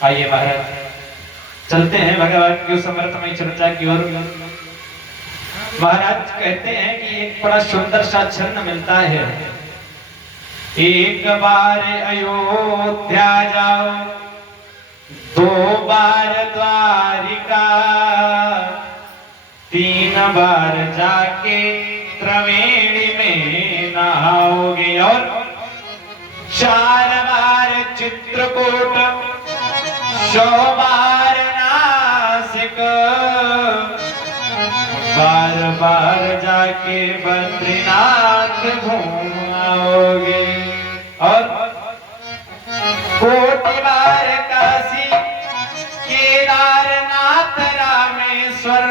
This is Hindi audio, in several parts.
आइए महाराज चलते हैं भगवान की समर्थमय चर्चा की ओर। महाराज कहते हैं कि एक बड़ा सुंदर सा छंद मिलता है। एक बार अयोध्या जाओ, दो बार द्वारिका, तीन बार जाके त्रिवेणी में नहाओगे, और चार बार चित्रकूट, 100 बार नासिक, बार बार जाके बद्रीनाथ घूम आओगे, और कोटि बार काशी, केदारनाथ, रामेश्वर,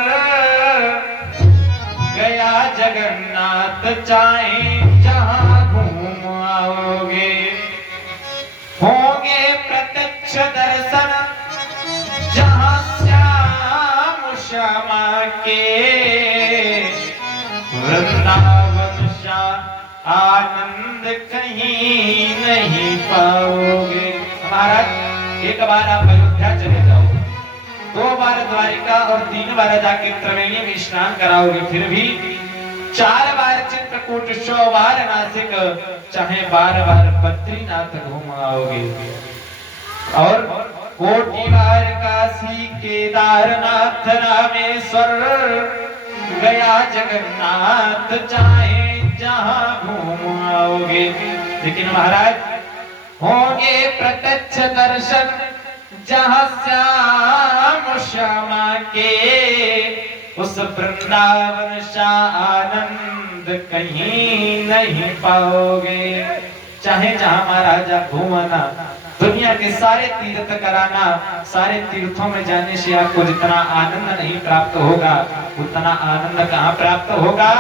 गया जगन्नाथ, चाहे जहां घूम आओगे। होंगे प्रत्यक्ष दर्शन जहां श्याम श्यामा के, वृंदावन सा आनंद कहीं नहीं पाओगे। महाराज एक बार आप अयोध्या चले जाओ, 2 बार द्वारिका और 3 बार जाके त्रिवेणी में स्नान कराओगे, फिर भी 4 बार चित्रकूट, 100 बार नासिक, चाहे 12 बार बद्रीनाथ घूम आओगे, और कोटि बार काशी, केदारनाथ, रामेश्वर, गया जगन्नाथ, चाहे जहां घूम आओगे। लेकिन महाराज होंगे प्रत्यक्ष दर्शन जहां श्याम श्यामा के, उस वृंदावन सा आनंद कहीं नहीं पाओगे। चाहे जहां महाराजा घूमना, दुनिया के सारे तीर्थ कराना, सारे तीर्थों में जाने से आपको जितना आनंद नहीं प्राप्त होगा, उतना आनंद कहाँ प्राप्त होगा?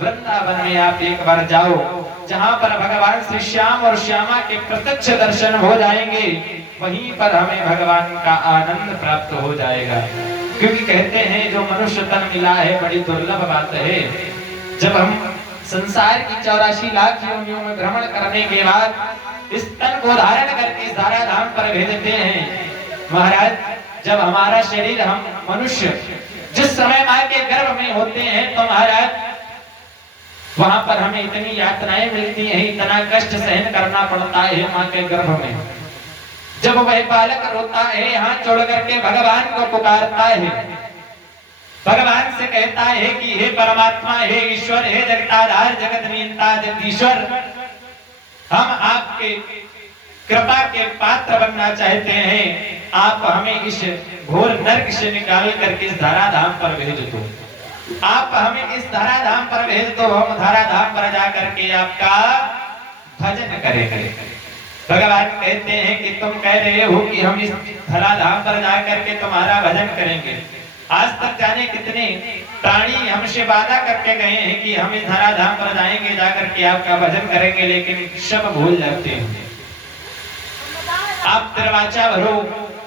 वृंदावन में आप एक बार जाओ, जहां पर भगवान श्री श्याम और श्यामा के प्रत्यक्ष दर्शन हो जाएंगे, वहीं पर हमें भगवान का आनंद प्राप्त हो जाएगा। क्योंकि कहते हैं जो मनुष्य तन मिला है बड़ी दुर्लभ बात है। जब हम संसार की 84 लाख योनियों में भ्रमण करने के बाद इस तन को धारण करके सारा धाम पर भेजते हैं, महाराज जब हमारा शरीर, हम मनुष्य जिस समय माँ के गर्भ में होते हैं, तो महाराज वहां पर हमें इतनी यातनाएं मिलती हैं, इतना कष्ट सहन करना पड़ता है माँ के गर्भ में। जब वह बालक रोता है, हाथ जोड़ करके भगवान को पुकारता है, भगवान से कहता है कि हे परमात्मा, हे ईश्वर, हे जगताधार, जगत नियंता, जगदीश्वर, हम आपके कृपा के पात्र बनना चाहते हैं, आप हमें इस घोर नरक से निकाल करके इस धराधाम पर भेज दो, आप हमें इस धराधाम पर भेज दो, हम धराधाम पर जाकर के आपका भजन करेंगे। भगवान कहते हैं कि तुम कह रहे हो कि हम इस धराधाम पर जाकर के तुम्हारा भजन करेंगे। आज तक जाने कितने प्राणी हमसे वादा करके गए हैं कि हम इस धराधाम पर जाएंगे, जाकर के आपका भजन करेंगे, लेकिन सब भूल जाते हैं। आप दरवाजा भरो,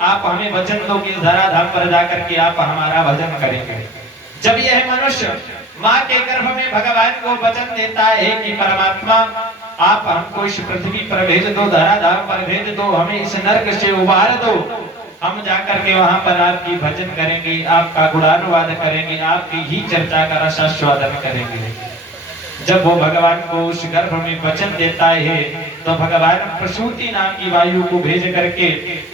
आप हमें वचन दो कि इस धराधाम पर जाकर के आप हमारा भजन करेंगे। जब यह मनुष्य माँ के गर्भ में भगवान को वचन देता है कि परमात्मा आप हमको इस पृथ्वी पर भेज दो, धराधाम पर भेज दो, हमें इस नरक से उबार दो, हम जाकर के वहां पर आपकी भजन करेंगे, आपका गुणानुवाद करेंगे, आपकी ही चर्चा का रसास्वादन करेंगे। जब वो भगवान को उस गर्भ में वचन देता है, तो भगवान प्रसूति नाम की वायु को भेज करके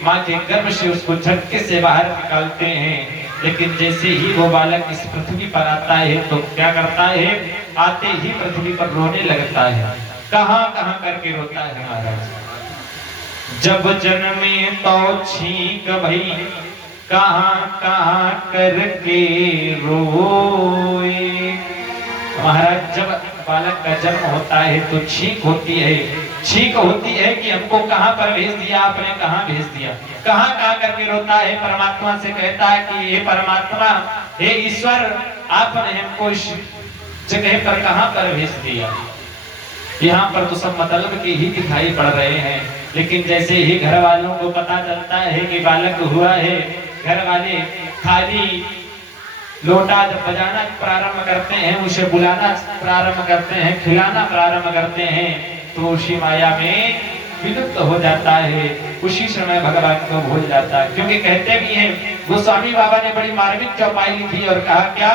माँ के गर्भ से उसको झटके से बाहर निकालते हैं। लेकिन जैसे ही वो बालक इस पृथ्वी पर आता है, तो क्या करता है? आते ही पृथ्वी पर रोने लगता है। कहां कहां करके रोता है महाराज? जब जन्मे तो छींक भई, कहां कहां करके रोए। महाराज जब बालक का जन्म होता है तो छींक होती है, छींक होती है कि हमको कहां पर भेज दिया आपने, कहां भेज दिया, कहां कहां करके रोता है। परमात्मा से कहता है कि हे परमात्मा, हे ईश्वर, आपने हमको इस जगह पर कहां पर भेज दिया। यहाँ पर तो सब मतलब के ही दिखाई पड़ रहे हैं, लेकिन जैसे ही घर वालों को पता चलता है कि बालक हुआ है, घर वाले खाली लोटा जब बजाना प्रारंभ करते हैं, उसे बुलाना प्रारंभ करते हैं, खिलाना प्रारंभ करते हैं, तो उसी माया में विलुप्त हो जाता है, उसी समय भगवान को भूल जाता है। क्योंकि कहते भी हैं, गोस्वामी बाबा ने बड़ी मार्मिक चौपाई लिखी और कहा क्या,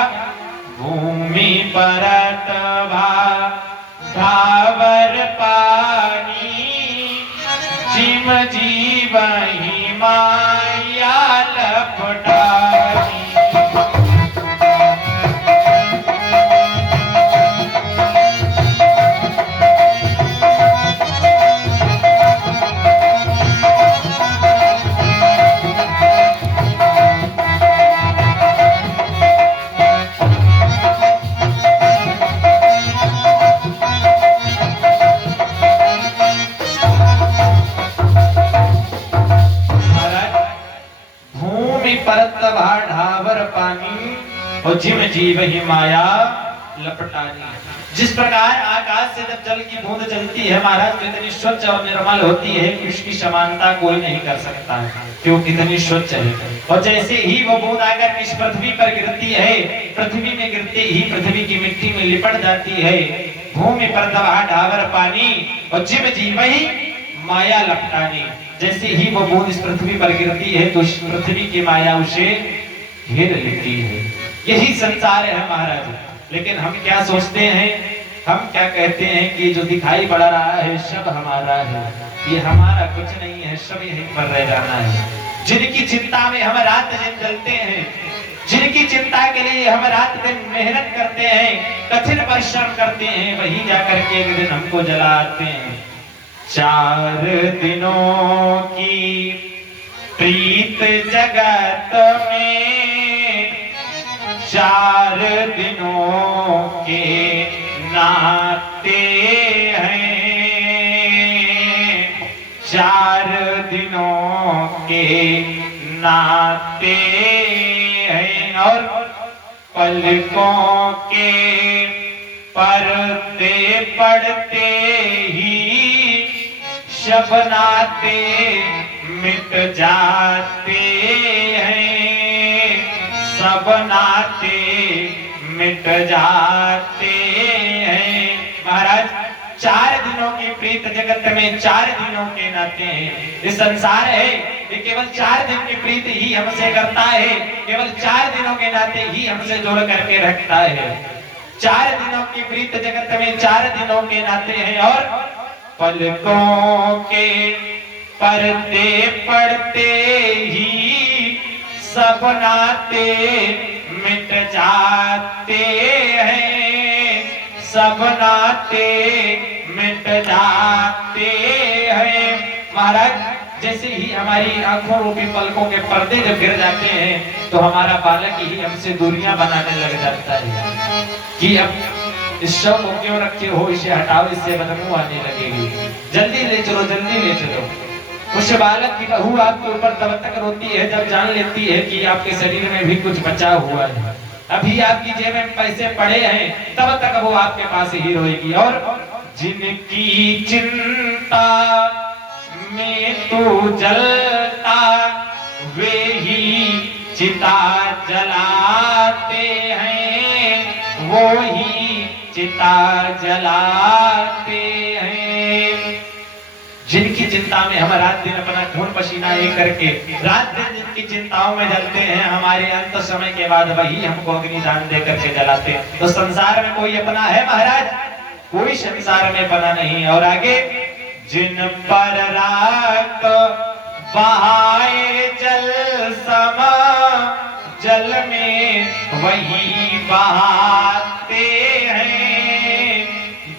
भूमि परत भावर पानी, जिम जीवहि माया लपटानी। परत ढावर पानी और जिम जीव ही माया लपटानी। जिस प्रकार आकाश से जब जल की बूंद चलती है महाराज तो इतनी स्वच्छ और निर्मल होती है कि उसकी समानता कोई नहीं कर सकता है, क्यों कितनी स्वच्छ है। और जैसे ही वो बूंद आकर इस पृथ्वी पर गिरती है, पृथ्वी में गिरते ही पृथ्वी की मिट्टी में लिपट जाती है। भूमि पर ढावर पानी और जिम जीव ही माया लपटानी। जैसे ही वो बूंद इस पृथ्वी पर गिरती है तो पृथ्वी की माया उसे घेर लेती है। यही संसार है महाराज। लेकिन हम क्या सोचते हैं, हम क्या कहते हैं कि जो दिखाई पड़ रहा है सब हमारा है, ये हमारा कुछ नहीं है, सब यहीं पर रह जाना है। जिनकी चिंता में हम रात दिन जलते हैं, जिनकी चिंता के लिए हम रात दिन मेहनत करते हैं, कठिन परिश्रम करते हैं, वही जाकर के एक दिन हमको जलाते हैं। 4 दिनों की प्रीत जगत में, 4 दिनों के नाते हैं, 4 दिनों के नाते हैं। और पलकों के पर्दे पड़ते ही सब नाते मिट जाते हैं, सब नाते मिट जाते हैं। महाराज 4 दिनों की प्रीत जगत में 4 दिनों के नाते हैं। ये संसार है, ये केवल 4 दिन की प्रीत ही हमसे करता है, केवल 4 दिनों के नाते ही हमसे जोड़ करके रखता है। 4 दिनों की प्रीत जगत में 4 दिनों के नाते हैं। और पलकों के पर्दे पड़ते ही सब नाते मिट जाते हैं, सब नाते मिट जाते हैं। महाराज जैसे ही हमारी आंखों रूपी पलकों के पर्दे जब गिर जाते हैं तो हमारा बालक ही हमसे दूरियां बनाने लग जाता है कि अब इस शव को क्यों रखे हो, इसे हटाओ, इससे बदबू आने लगेगी, जल्दी ले चलो, जल्दी ले चलो। उस बालक की बहू आपके ऊपर तब तक रोती है जब जान लेती है कि आपके शरीर में भी कुछ बचा हुआ है, अभी आपकी जेब में पैसे पड़े हैं, तब तक वो आपके पास ही रोएगी। और जिनकी चिंता में तू जलता वे ही चिता जलाते हैं, वो ही चिता जलाते हैं। जिनकी चिंता में हम रात दिन अपना खून पसीना एक करके रात दिन जिनकी चिंताओं में जलते हैं, हमारे अंत समय के बाद वही हमको अग्निदान दे करके जलाते हैं। तो संसार में कोई अपना है महाराज? कोई संसार में बना नहीं। और आगे, जिन पर रात बहाए जल समा, जल में वही बहाते हैं,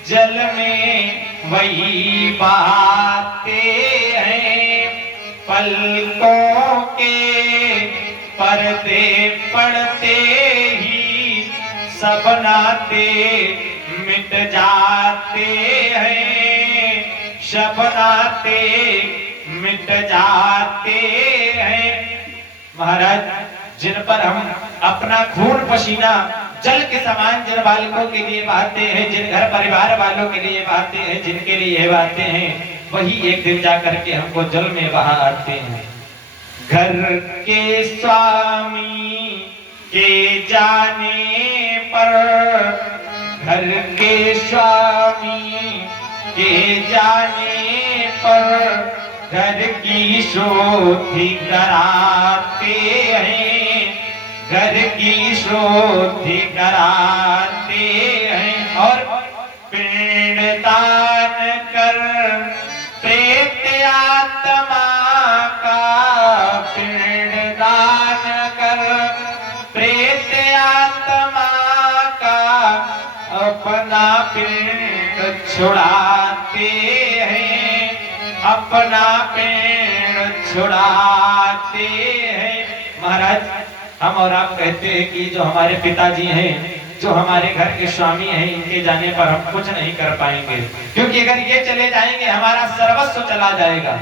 जल में वही बहाते हैं। पलकों के पर्दे पड़ते ही सब नाते मिट जाते हैं, सब नाते मिट जाते हैं। महाराज जिन पर हम अपना खून पसीना जल के समान जिन बालकों के लिए बहाते हैं, जिन घर परिवार वालों के लिए बहाते हैं, जिनके लिए बहाते हैं, वही एक दिन जा करके हमको जल में बहा आते हैं। घर के स्वामी के जाने पर, घर के स्वामी के जाने पर घर की शुद्धि कराते हैं, घर की शुद्धि कराते हैं। और पिंडदान कर प्रेत आत्मा का, पिंडदान कर प्रेत आत्मा का अपना पिंड छुड़ाते हैं, अपना पिंड छुड़ाते हैं। महाराज हम और आप कहते हैं कि जो हमारे पिताजी हैं, जो हमारे घर के स्वामी हैं, इनके जाने पर हम कुछ नहीं कर पाएंगे, क्योंकि अगर ये चले जाएंगे हमारा सर्वस्व चला जाएगा।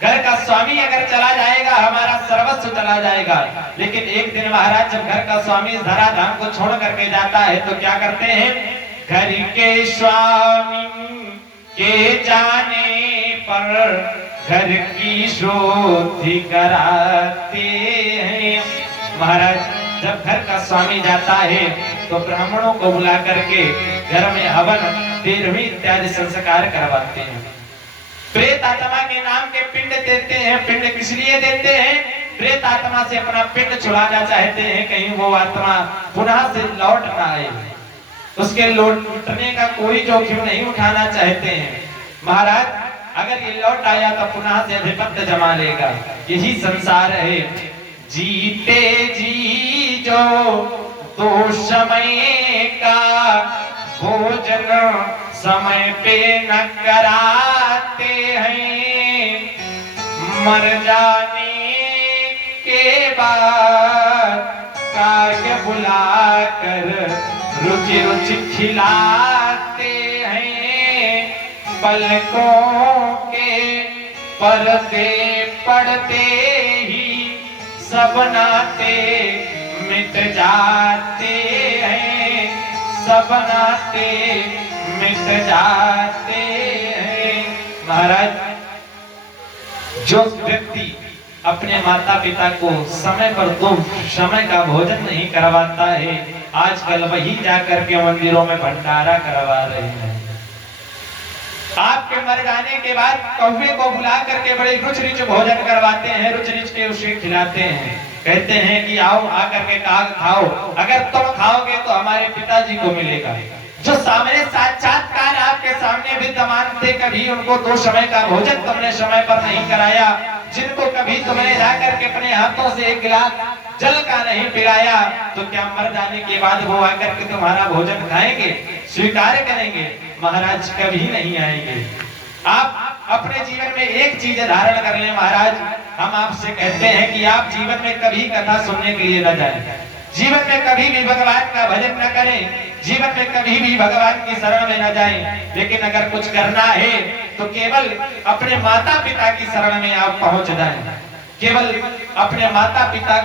घर का स्वामी अगर चला जाएगा हमारा सर्वस्व चला जाएगा। लेकिन एक दिन महाराज जब घर का स्वामी इस धराधाम को छोड़ करके जाता है तो क्या करते हैं, घर के स्वामी के जाने पर घर की शुद्धि कराते हैं। महाराज जब घर का स्वामी जाता है तो ब्राह्मणों को बुला करके घर में हवन, तेरहवीं इत्यादि संस्कार करवाते हैं। प्रेत आत्मा के नाम के पिंड देते हैं। पिंड किस लिए देते हैं, प्रेत आत्मा से अपना पिंड छुड़ाना चाहते हैं, कहीं वो आत्मा पुनः से लौट ना आए, उसके लौटने का कोई जोखिम नहीं उठाना चाहते हैं। महाराज अगर ये लौट आया तो पुनः से अधिपत्य जमा लेगा। यही संसार है। जीते जी जो दो समय का भोजन समय पे न कराते हैं, मर जाने के बाद कार्य बुला कर रुचि रुचि खिलाते हैं। पलकों के पर्दे पड़ते ही सब नाते मिट जाते हैं, सब नाते मिट जाते हैं। महाराज जो व्यक्ति अपने माता पिता को समय पर दो समय का भोजन नहीं करवाता है, आजकल वही जाकर के मंदिरों में भंडारा करवा रहे हैं। आपके मर जाने के बाद कौवे को बुला करके बड़े रुच रिच भोजन करवाते हैं, रुच रिच के उसे खिलाते हैं, कहते हैं कि आओ आकर के काग खाओ, अगर तुम खाओगे तो हमारे पिताजी को मिलेगा। जो सामने साक्षात्कार आपके सामने विद्यमान थे, कभी उनको दो समय का भोजन तुमने समय पर नहीं कराया, जिनको कभी तुमने जाकर के अपने हाथों से एक गिलास जल का नहीं पिलाया, तो क्या मर जाने के बाद वो आकर के तुम्हारा भोजन खाएंगे, स्वीकार करेंगे? महाराज कभी नहीं आएंगे। आप अपने जीवन में एक चीज धारण कर लें महाराज, हम आपसे कहते हैं कि आप जीवन में कभी कथा सुनने के लिए न जाएं, जीवन में कभी भी भगवान का भजन न करें, जीवन में कभी भी भगवान की शरण में न जाएं। लेकिन अगर कुछ करना है तो केवल अपने माता पिता की शरण में आप पहुंच जाएं, केवल अपने माता पिता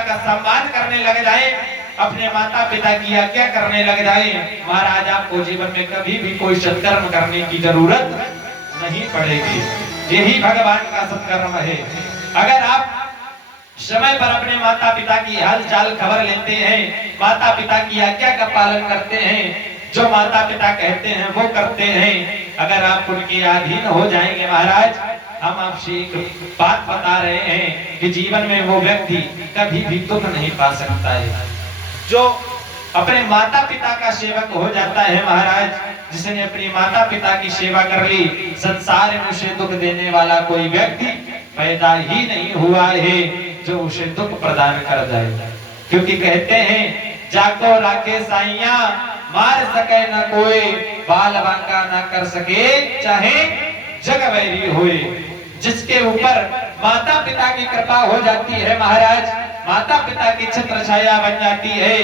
का सम्मान करने लग जाएं, अपने माता पिता की आज्ञा करने लग जाएं। महाराज आपको जीवन में कभी भी कोई सत्कर्म करने की जरूरत नहीं पड़ेगी। यही भगवान का सत्कर्म है। अगर आप समय पर अपने माता पिता की हाल चाल खबर लेते हैं, माता पिता की आज्ञा का पालन करते हैं, जो माता पिता कहते हैं वो करते हैं, अगर आप उनके अधीन हो जाएंगे महाराज, हम आपसे एक बात बता रहे हैं कि जीवन में वो व्यक्ति कभी भी दुख नहीं पा सकता है। जो अपने माता पिता का सेवक हो जाता है महाराज, जिसने अपनी माता पिता की सेवा कर ली, संसार में उसे दुख देने वाला कोई व्यक्ति पैदा ही नहीं हुआ है जो उसे दुख प्रदान कर जाए। क्योंकि कहते हैं जाको राखे साइया मार सके न कोई, बाल बांका न कर सके चाहे जग वैरी होए। जिसके ऊपर माता पिता की कृपा हो जाती है महाराज, माता पिता की छत्र छाया बन जाती है,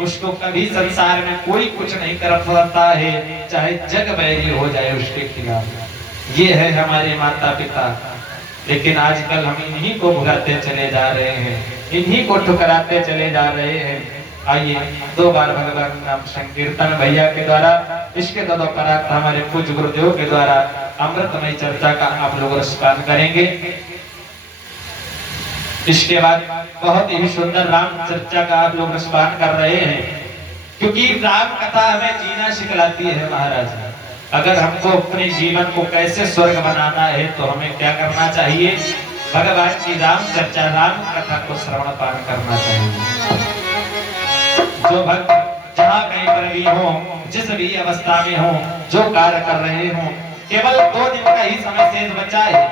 उसको कभी संसार में कोई कुछ नहीं कर पाता है, चाहे जग वैरी हो जाए उसके खिलाफ। ये है हमारे माता पिता। लेकिन आजकल हम इन्हीं को भुलाते चले जा रहे हैं, इन्हीं को ठुकराते चले जा रहे हैं। आइए दो बार भगवान नाम संकीर्तन भैया के द्वारा, इसके तदोपरांत हमारे पूज्य गुरुदेव के द्वारा अमृतमय चर्चा का आप लोग रसपान करेंगे। इसके बाद बहुत ही सुंदर राम चर्चा का आप लोग रसपान कर रहे हैं। क्योंकि राम कथा हमें जीना सिखलाती है महाराज। अगर हमको अपने जीवन को कैसे स्वर्ग बनाना है तो हमें क्या करना चाहिए? भगवान की राम चर्चा, राम कथा को श्रवण पाठ करना चाहिए। जो भक्त जहाँ कहीं पर भी हो, जिस भी अवस्था में हो, जो कार्य कर रहे हो, केवल 2 दिन का ही समय शेष बचा है,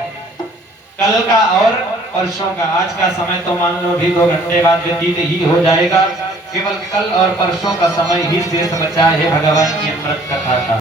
कल का और परसों का। आज का समय तो मान लो भी 2 घंटे बाद व्यतीत ही हो जाएगा। केवल कल और परसों का समय ही शेष बचा है भगवान की अमृत कथा का।